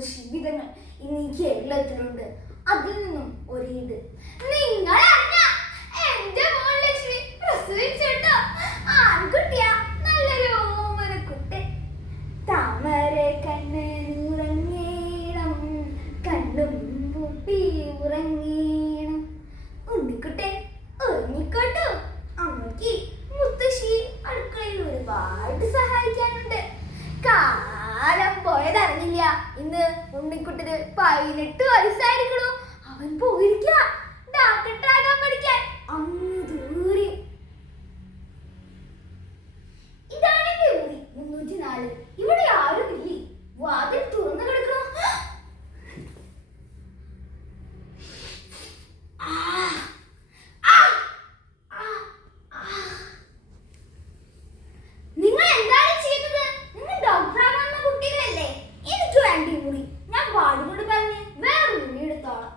കൃഷിവിധങ്ങൾ ഇന്ന് ഈ കേരളത്തിലുണ്ട്. അതിൽ നിന്നും ഒരിത് നിങ്ങൾ അറിഞ്ഞ എന്റെ മോൾ ലക്ഷ്മി പ്രസവിച്ചിട്ടോ ആൺകുട്ടിയാ, നല്ലൊരു ഓമനക്കുട്ടൻ. താമര കണ്ണ് ഉറങ്ങേണം, കണ്ണും പൂട്ടി ഉറങ്ങേണം. ഉണ്ണിക്കുട്ടൻ ഉറങ്ങിക്കോട്ടു. അമ്മയ്ക്ക് മുത്തശ്ശി അടുക്കളയിൽ ഒരുപാട് സഹായിക്കാനുണ്ട്. കാലം പോയതറിഞ്ഞില്ല. ഇന്ന് ഉണ്ണിക്കുട്ടന് 18 വയസ്സായിരിക്കണു. അവൻ പോയിരിക്ക ഡാക്ടറാകാൻ പഠിക്കാൻ അങ്ങ് ദൂരെ. ഇതാണ് എന്റെ ഊരി 304. ഇവിടെ ആരും ഇല്ലേ. വാതിൽ തുറന്നു കിടക്കണോ? നിങ്ങൾ എന്താണ് ചെയ്യുന്നത്? നിങ്ങൾ ഡോക്ടറാകുന്ന കുട്ടികളല്ലേ? എനിക്ക് വേണ്ടി മുറി ഞാൻ വാടിനോട് പറഞ്ഞ് വേറെ മുറി എടുത്തോളാം.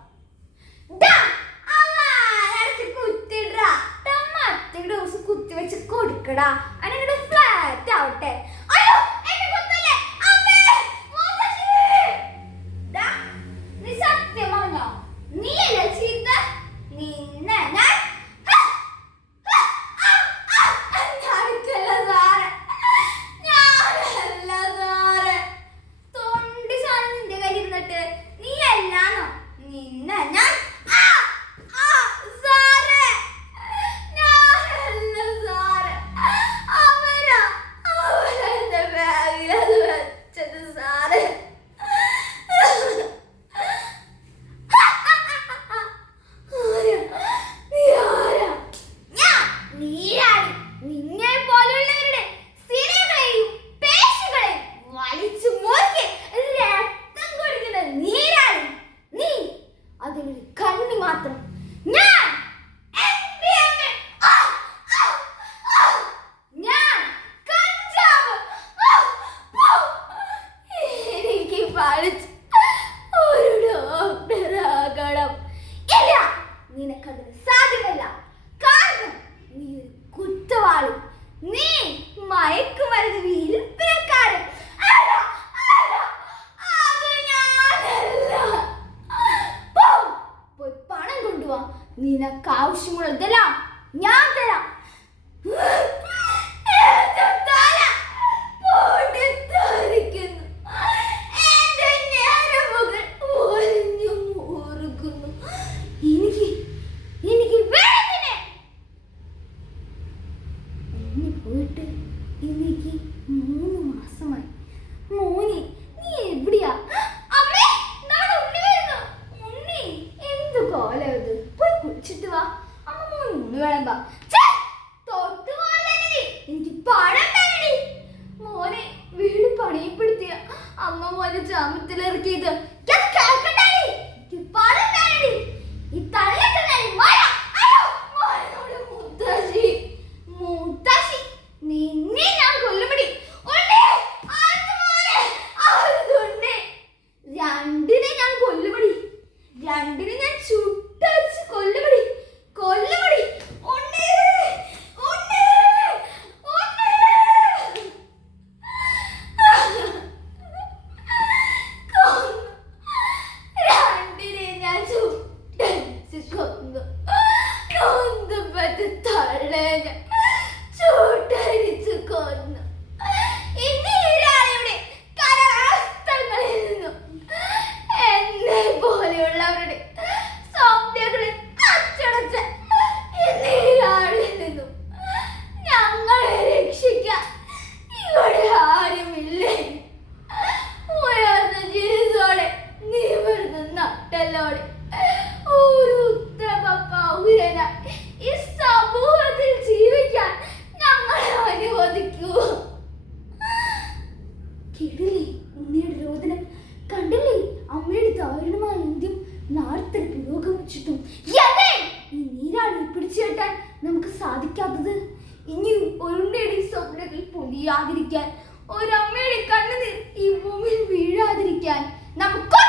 കുത്തി വെച്ച് കൊടുക്കടാ, അതിനെ ഫ്ലാറ്റ് ആവട്ടെ. അയ്യോ എന്നെ കുത്തല്ലേ അമ്മേ, നീ സത്യം പറഞ്ഞോ? നീയല്ല ചീത്ത. നിന്നെ ഞാൻ തൊണ്ടി സാധനം നിന്റെ കയ്യിൽ ഇരുന്നിട്ട് നീ അല്ലാന്നോ? നിന്നെ ഞാൻ നിനക്കതിന് സാധ്യമല്ല. കാരണം നീ ഒരു കുറ്റവാളി. നീ മയക്കുമരുന്ന് വിൽപ്പനക്കാരൻ. പോയി പണം കൊണ്ടുവാ. നിനക്ക് ആവശ്യമുള്ളതെല്ലാം ഞാൻ തരാം. പോയിട്ട് എനിക്ക് 3 മാസമായി. മോനെ നീ എവിടെയാ? അമ്മേ ഉണ്ണി വരുന്നു. ഉണ്ണി എന്ത് കോലം ഇത്? പോയി കുടിച്ചിട്ട് വാ. അമ്മ മോന് ഉണ്ണി വേണം. എനിക്ക് പണം വേണ്ടി. മോനെ വീട് പണിയപ്പെടുത്തിയ അമ്മ മോനെ ജാമ്യത്തിലിറക്കിയത് കേൾക്കണ്ടേ? എനിക്ക് പണം വേണ്ടി. ഈ തള്ളക്ക് നിന്നെ ഞാൻ കൊല്ലുമടി. രണ്ടിനെ ഞാൻ കൊല്ലുമടി. രണ്ടിനെ ഞാൻ ചുട്ടരിച്ച് കൊല്ലുമടി. കൊല്ലുമടി. രണ്ടിനെ ഞാൻ ചുട്ടരിച്ച് കൊന്നു. കൊന്നപ്പറ്റ് തള്ളേ ഞാൻ ചൂട്ടരിച്ചു കൊന്നു. ഇന്നീരാളിയുടെ കരസ്ഥങ്ങളിൽ നിന്നും എന്നെ പോലെയുള്ളവരുടെ സ്വപ്നങ്ങളെ തച്ചടച്ച ഇന്നീരാളിൽ നിന്നും ഞങ്ങളെ രക്ഷിക്കാൻ ഇവിടെ ആരുമില്ലേ? ഉയർന്ന ചിരിസോടെ നിവർന്ന നട്ടലോടെ ഒരു ഉത്തമ പൗരനായി ഈ സമൂഹത്തിൽ ജീവിക്കാൻ ഞങ്ങളെ അനുവദിക്കൂ. കേട്ടില്ലേ ഉണ്ണിയുടെ രോദനം? കണ്ടില്ലേ അമ്മയുടെ ദാരുണമായ അന്ത്യം? നാർത്തൽ പുരോഗമിച്ചിട്ടും ഈ നീരാളിയെ പിടിച്ചു കെട്ടാൻ നമുക്ക് സാധിക്കാത്തത്? ഇനിയും ഒരുണ്ണയുടെ സ്വപ്നത്തിൽ പൊലിയാതിരിക്കാൻ, ഒരമ്മയുടെ കണ്ണുനീർ ഈ ഭൂമിയിൽ വീഴാതിരിക്കാൻ നമുക്ക്